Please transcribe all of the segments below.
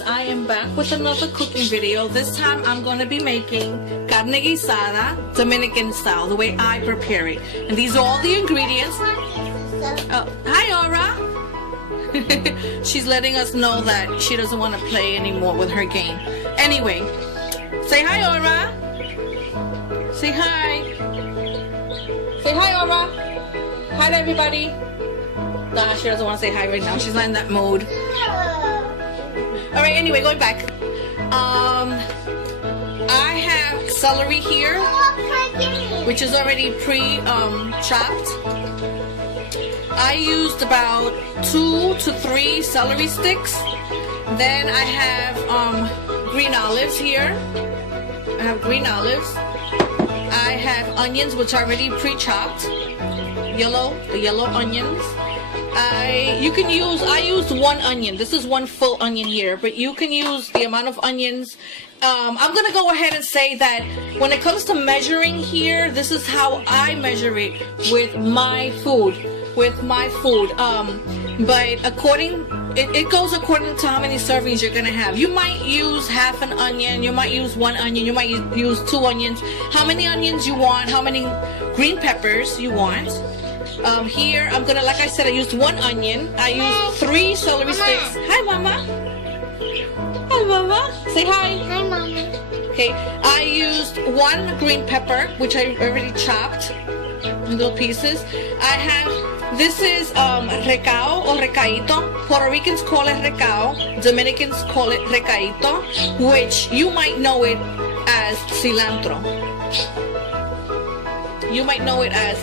guys, I am back with another cooking video. This time I'm going to be making carne guisada, Dominican style, the way I prepare it. And these are all the ingredients. Oh, hi Aura. She's letting us know that she doesn't want to play anymore with her game. Anyway, say hi Aura. Say hi. Say hi Aura. Hi to everybody. Nah, she doesn't want to say hi right now. She's not in that mood. Alright, anyway, going back. I have celery here, which is already chopped. I used about 2 to 3 celery sticks. Then I have green olives here. I have green olives. I have onions, which are already pre-chopped. The yellow onions. I used 1 onion. This is 1 full onion here, but you can use the amount of onions. I'm gonna go ahead and say that when it comes to measuring here, this is how I measure it with my food. But it goes according to how many servings you're gonna have. You might use half an onion, you might use 1 onion, you might use 2 onions. How many onions you want, how many green peppers you want. Here I'm gonna, like I said, I used 1 onion. I used 3 celery sticks. Hi Mama. Hi Mama. Say hi. Hi Mama. Okay, I used 1 green pepper, which I already chopped in little pieces. This is recao or recaito. Puerto Ricans call it recao. Dominicans call it recaito, which you might know it as cilantro. You might know it as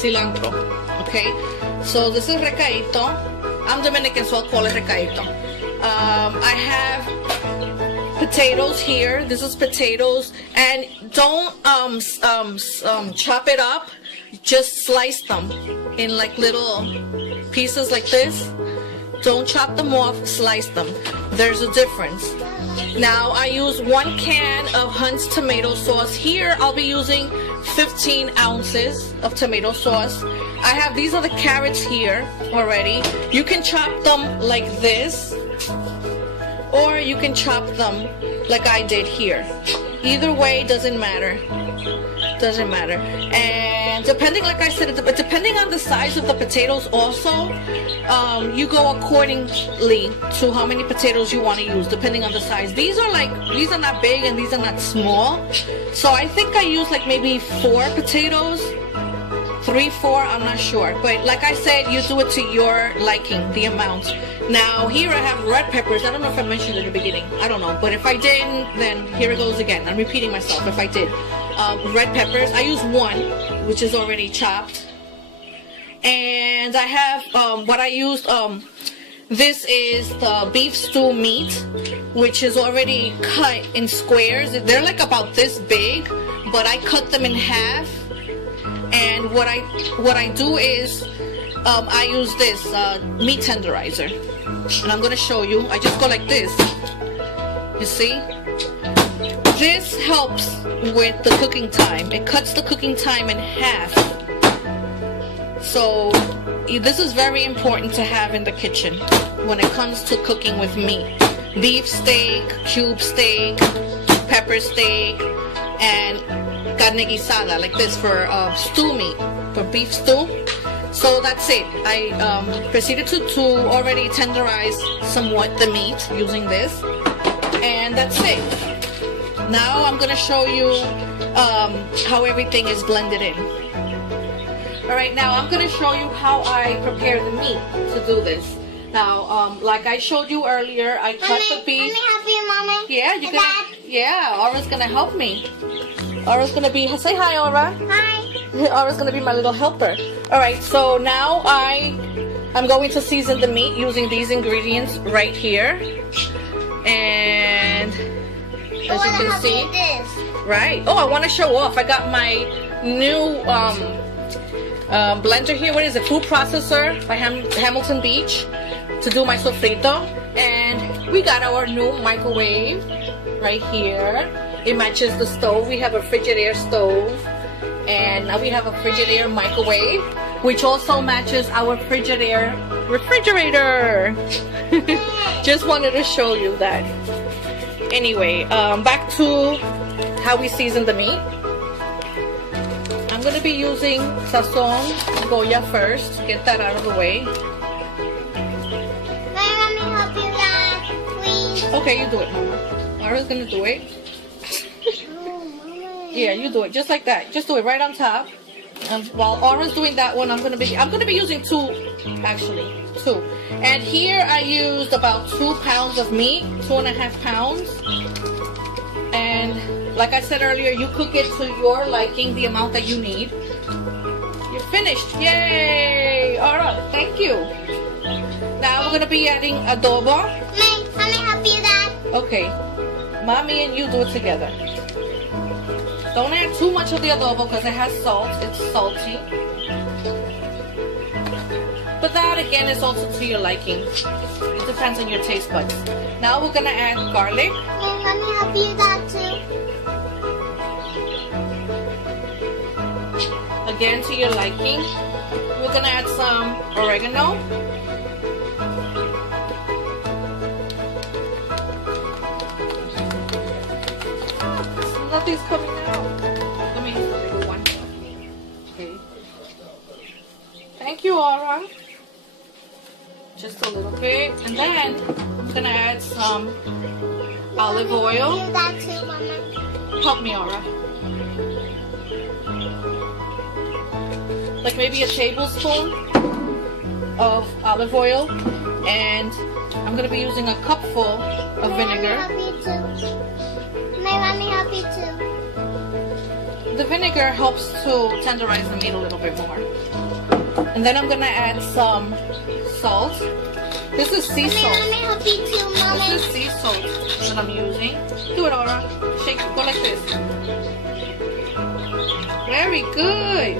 cilantro. Okay, so this is recaito. I'm Dominican, so I'll call it recaito. I have potatoes here. This is potatoes, and don't chop it up. Just slice them in like little pieces like this. Don't chop them off, slice them. There's a difference. Now I use 1 can of Hunt's tomato sauce. Here I'll be using 15 ounces of tomato sauce. These are the carrots here already. You can chop them like this, or you can chop them like I did here. Either way, doesn't matter. Doesn't matter. And depending, like I said, depending on the size of the potatoes also, you go accordingly to how many potatoes you want to use, depending on the size. These are not big and these are not small. So I think I used like maybe 4 potatoes. 3, 4, I'm not sure. But like I said, you do it to your liking, the amount. Now here I have red peppers. I don't know if I mentioned it in the beginning. I don't know. But if I didn't, then here it goes again. I'm repeating myself if I did. Red peppers. I use 1, which is already chopped. And I have what I used. This is the beef stew meat, which is already cut in squares. They're like about this big, but I cut them in half. And what I do is I use this meat tenderizer, and I'm gonna show you. I just go like this. You see? This helps with the cooking time. It cuts the cooking time in half. So this is very important to have in the kitchen when it comes to cooking with meat. Beef steak, cube steak, pepper steak, and carne guisada, like this for stew meat, for beef stew. So that's it. I proceeded to already tenderize somewhat the meat using this, and that's it. Now I'm gonna show you how everything is blended in. Alright, now I'm gonna show you how I prepare the meat to do this. Now, like I showed you earlier, I cut the beef. Let me help you, Mommy. Yeah, you're gonna. Yeah, Aura's gonna help me. Aura's gonna be. Say hi, Aura. Hi. Aura's gonna be my little helper. All right, so now I'm going to season the meat using these ingredients right here, and as you can see, right. Oh, I want to show off. I got my new blender here. What is it? Food processor by Hamilton Beach to do my sofrito, and we got our new microwave right here. It matches the stove. We have a Frigidaire stove, and now we have a Frigidaire microwave, which also matches our Frigidaire refrigerator. Just wanted to show you that. Anyway, back to how we season the meat. I'm gonna be using Sazon Goya first. Get that out of the way. Let me help you guys, please. Okay, you do it, Mama. Mara's gonna do it. Yeah, you do it just like that. Just do it right on top. While Aura's doing that one, I'm gonna be using two, actually, two. And here I used about 2 pounds of meat, 2.5 pounds. And like I said earlier, you cook it to your liking, the amount that you need. You're finished. Yay! Aura, thank you. Now we're gonna be adding adobo. Let me help you guys. Okay, Mommy and you do it together. Don't add too much of the adobo because it has salt. It's salty. But that again is also to your liking. It depends on your taste buds. Now we're gonna add garlic. Let me help you guys too. Again to your liking. We're gonna add some oregano. Nothing's coming out. Let me use the bigger one. Okay. Thank you, Aura. Just a little bit. And then I'm gonna add some olive oil. You that too, Mama. Help me, Aura. Like maybe a tablespoon of olive oil. And I'm gonna be using a cupful of vinegar. Let me help you too. Let me help you too. The vinegar helps to tenderize the meat a little bit more. And then I'm gonna add some salt. This is sea salt. Let me help you too, Mama. This is sea salt that I'm using. Do it, Aura. Shake it. Go like this. Very good.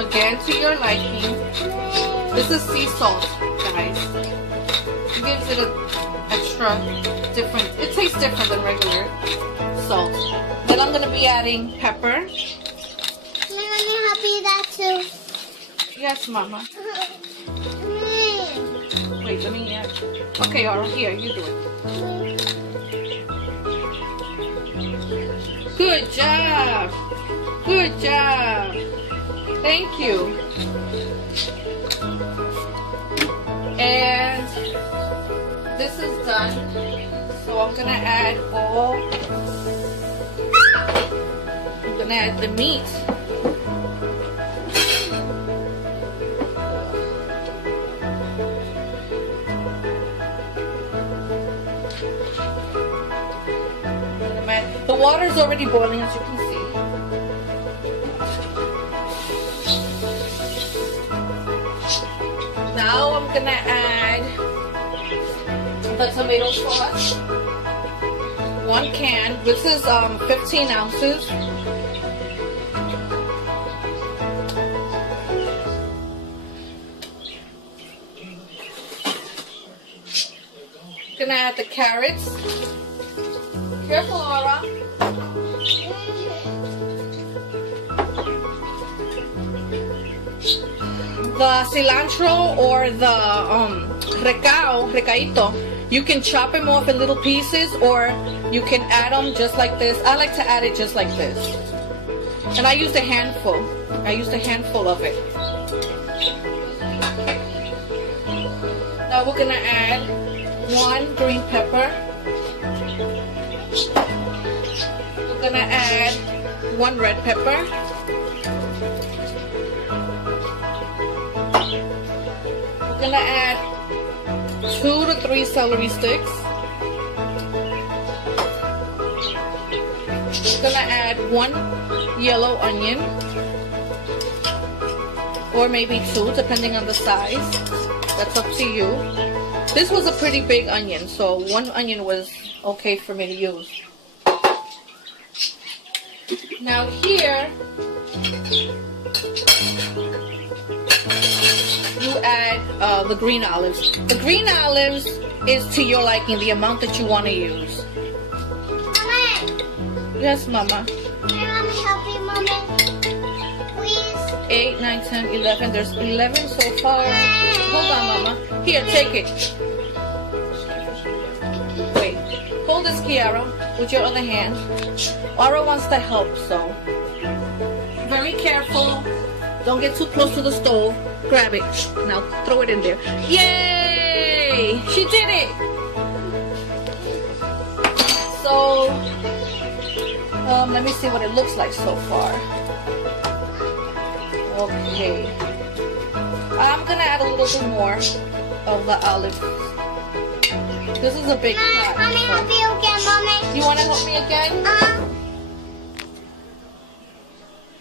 Again, to your liking. This is sea salt, guys. It gives it an extra different, it tastes different than regular salt. Then I'm gonna be adding pepper. Let me help you that too. Yes, Mama. Wait, let me add. Okay, Aura, here, you do it. Good job. Good job. Thank you. And this is done. So I'm gonna add the meat. The water is already boiling, as you can see. Now I'm gonna add the tomato sauce. 1 can. This is 15 ounces. Gonna add the carrots. Careful, Aura. The cilantro or the recaito, you can chop them off in little pieces or you can add them just like this. I like to add it just like this. And I used a handful. I used a handful of it. Now we're gonna add 1 green pepper. We're gonna add 1 red pepper. We're gonna add 2 to 3 celery sticks. We're gonna add 1 yellow onion, or maybe 2, depending on the size. That's up to you. This was a pretty big onion, so 1 onion was okay for me to use. Now here, you add the green olives. The green olives is to your liking, the amount that you want to use. Mama. Yes, Mama. Let me help 8, 9, 10, 11. There's 11 so far. Hold on, Mama. Here, take it. Wait. Hold this, Kiara, with your other hand. Aura wants to help, so very careful. Don't get too close to the stove. Grab it. Now throw it in there. Yay! She did it! So, let me see what it looks like so far. Okay. I'm gonna add a little bit more of the olive. This is a big pot. Let me help you again, Mommy. You wanna help me again?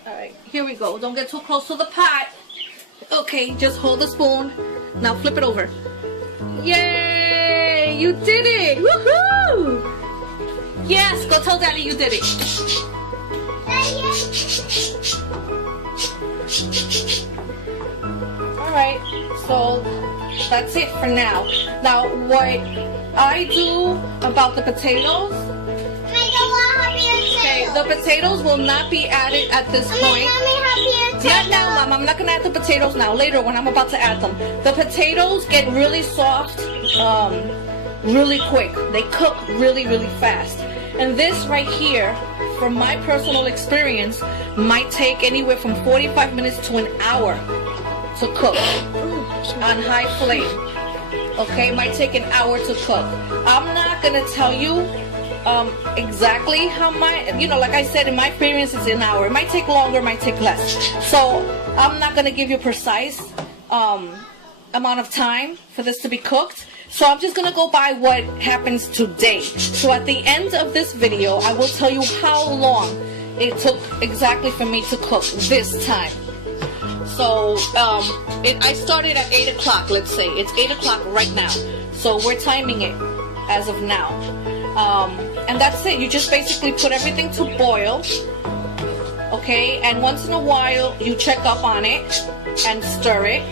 Alright, here we go. Don't get too close to the pot. Okay, just hold the spoon. Now flip it over. Yay! You did it! Woohoo! Yes, go tell Daddy you did it. Alright, so that's it for now. Now, what I do about the potatoes, okay, the potatoes will not be added at this point. Not now, Mom. I'm not going to add the potatoes now. Later, when I'm about to add them. The potatoes get really soft really quick. They cook really, really fast. And this right here, from my personal experience, might take anywhere from 45 minutes to an hour to cook on high flame. Okay, might take an hour to cook. I'm not going to tell you exactly how like I said, in my experience, it's an hour. It might take longer, it might take less. So I'm not going to give you precise amount of time for this to be cooked. So I'm just going to go by what happens today. So at the end of this video, I will tell you how long it took exactly for me to cook this time. So I started at 8 o'clock, let's say. It's 8 o'clock right now. So we're timing it as of now. And that's it. You just basically put everything to boil. Okay? And once in a while, you check up on it and stir it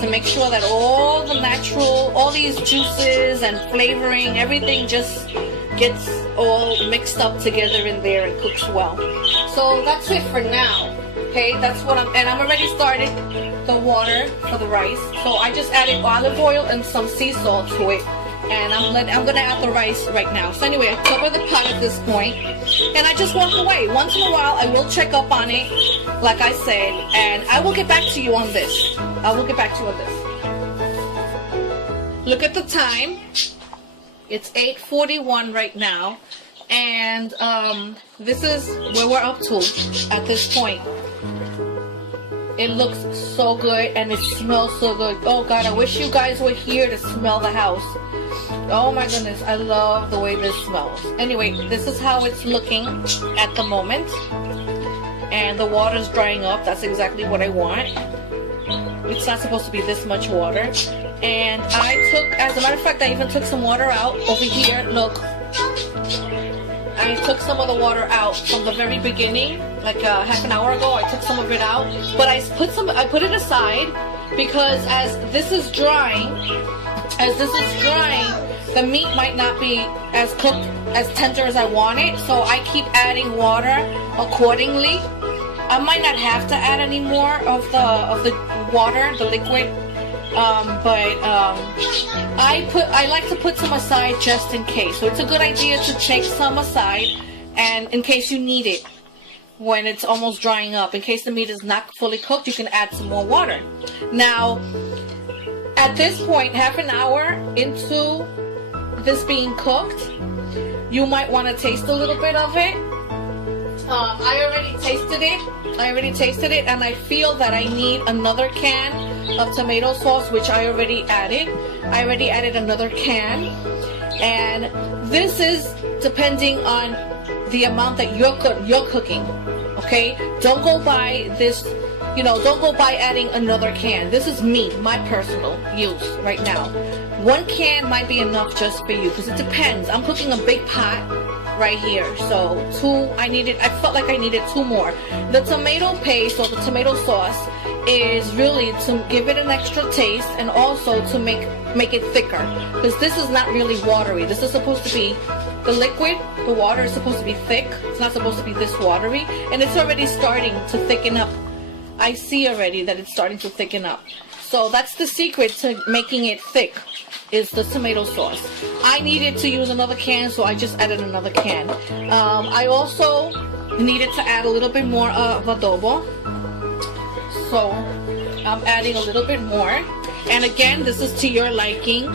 to make sure that all the natural, all these juices and flavoring, everything just gets all mixed up together in there and cooks well. So that's it for now. Okay, that's what I'm already started the water for the rice. So I just added olive oil and some sea salt to it. And I'm gonna add the rice right now. So anyway, I cover the pot at this point, and I just walk away. Once in a while, I will check up on it, like I said, and I will get back to you on this. I will get back to you on this. Look at the time. It's 8:41 right now, and this is where we're up to at this point. It looks so good, and it smells so good. Oh God, I wish you guys were here to smell the house. Oh my goodness, I love the way this smells. Anyway, this is how it's looking at the moment. And the water's drying up. That's exactly what I want. It's not supposed to be this much water. And I took, as a matter of fact, I even took some water out over here. Look. I took some of the water out from the very beginning, like half an hour ago. I took some of it out. But I put it aside because as this is drying, the meat might not be as cooked, as tender as I want it, so I keep adding water accordingly. I might not have to add any more of the water, the liquid, but I like to put some aside just in case. So it's a good idea to take some aside, and in case you need it when it's almost drying up, in case the meat is not fully cooked, you can add some more water. Now, at this point, half an hour into this being cooked, you might want to taste a little bit of it. I already tasted it, and I feel that I need another can of tomato sauce, which I already added. I already added another can, and this is depending on the amount that you're cooking. Okay, don't go by this. Don't go by adding another can. This is me, my personal use right now. One can might be enough just for you, because it depends. I'm cooking a big pot right here, so I felt like I needed 2 more. The tomato paste or the tomato sauce is really to give it an extra taste, and also to make it thicker, because this is not really watery. This is supposed to be the liquid. The water is supposed to be thick. It's not supposed to be this watery, and it's already starting to thicken up I see already that it's starting to thicken up. So that's the secret to making it thick, is the tomato sauce. I needed to use another can, so I just added another can. I also needed to add a little bit more of adobo, so I'm adding a little bit more. And again, this is to your liking.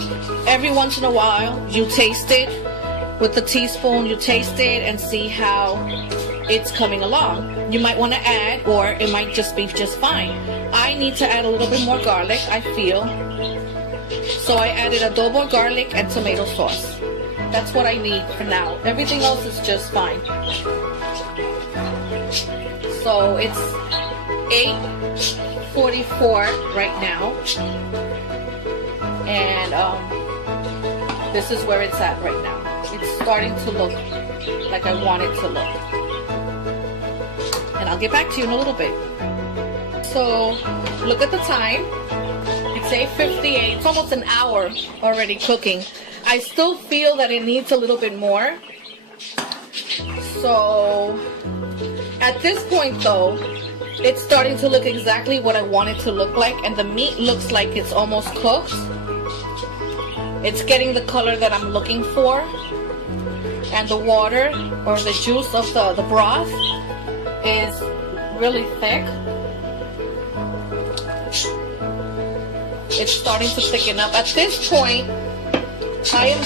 Every once in a while, you taste it with a teaspoon, you taste it and see how it's coming along. You might want to add, or it might just be just fine. I need to add a little bit more garlic, I feel. So I added adobo, garlic, and tomato sauce. That's what I need for now. Everything else is just fine. So it's 8:44 right now. And this is where it's at right now. It's starting to look like I want it to look. And I'll get back to you in a little bit. So look at the time. It's 8:58. It's almost an hour already cooking. I still feel that it needs a little bit more. So at this point though, it's starting to look exactly what I want it to look like, and the meat looks like it's almost cooked. It's getting the color that I'm looking for, and the water or the juice of the broth is really thick. It's starting to thicken up. At this point, I am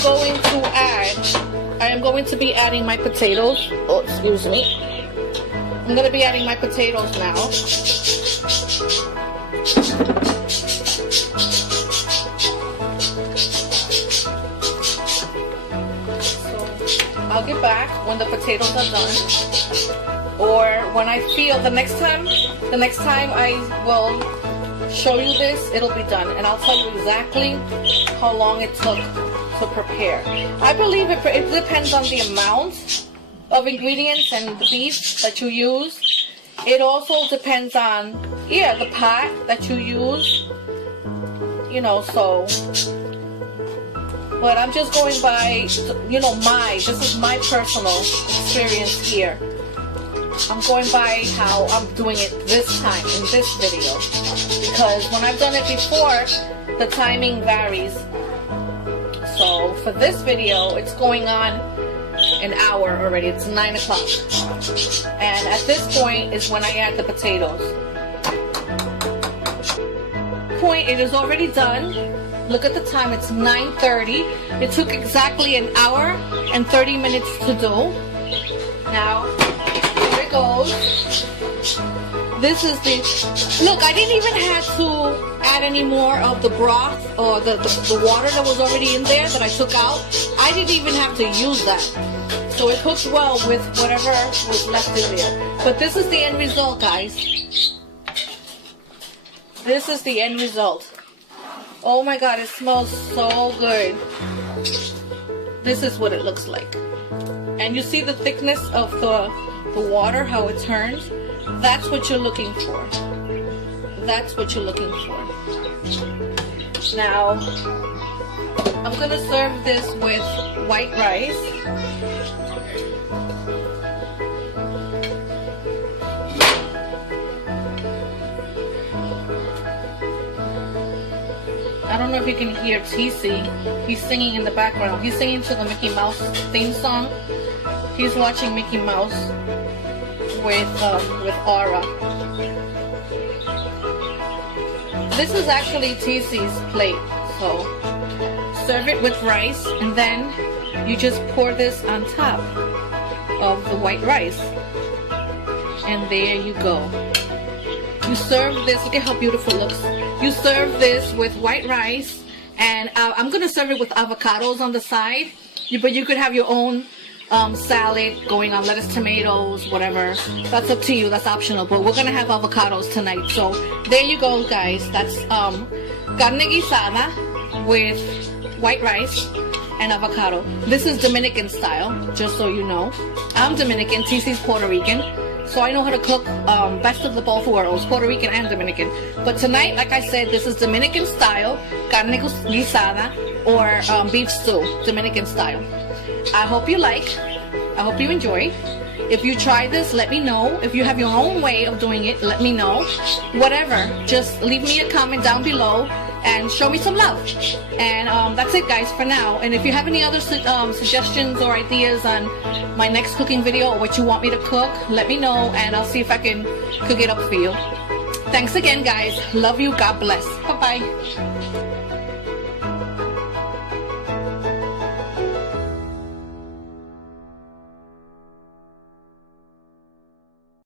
going to be adding my potatoes. Oh, excuse me. I'm going to be adding my potatoes now. So I'll get back when the potatoes are done, or when I feel the next time I will show you this, it'll be done, and I'll tell you exactly how long it took to prepare. I believe it depends on the amount of ingredients and the beef that you use. It also depends on, the pot that you use, so. But I'm just going by, this is my personal experience here. I'm going by how I'm doing it this time in this video, because when I've done it before, the timing varies. So for this video, it's going on an hour already. It's 9 o'clock, and at this point is when I add the potatoes. It is already done. Look at the time, it's 9:30. It took exactly an hour and 30 minutes to do. Now here it goes. This is the look. I didn't even have to add any more of the broth or the water that was already in there that I took out. I didn't even have to use that. So it cooked well with whatever was left in there. But this is the end result, guys. This is the end result. Oh my God, it smells so good. This is what it looks like. And you see the thickness of the water, how it turns? That's what you're looking for. That's what you're looking for. Now, I'm gonna serve this with white rice. I don't know if you can hear TC. He's singing in the background. He's singing to the Mickey Mouse theme song. He's watching Mickey Mouse with Aura. This is actually TC's plate. So serve it with rice, and then you just pour this on top of the white rice. And there you go. You serve this, look at how beautiful it looks. You serve this with white rice, and I'm going to serve it with avocados on the side. But you could have your own salad going on, lettuce, tomatoes, whatever. That's up to you, that's optional. But we're going to have avocados tonight. So there you go, guys. That's carne guisada with white rice and avocado. This is Dominican style, just so you know. I'm Dominican, TC's Puerto Rican. So I know how to cook best of the both worlds, Puerto Rican and Dominican. But tonight, like I said, this is Dominican style, carne guisada, or beef stew, Dominican style. I hope you like. I hope you enjoy. If you try this, let me know. If you have your own way of doing it, let me know. Whatever, just leave me a comment down below and show me some love. And that's it, guys, for now. And if you have any other suggestions or ideas on my next cooking video or what you want me to cook, let me know, and I'll see if I can cook it up for you. Thanks again, guys. Love you. God bless. Bye-bye.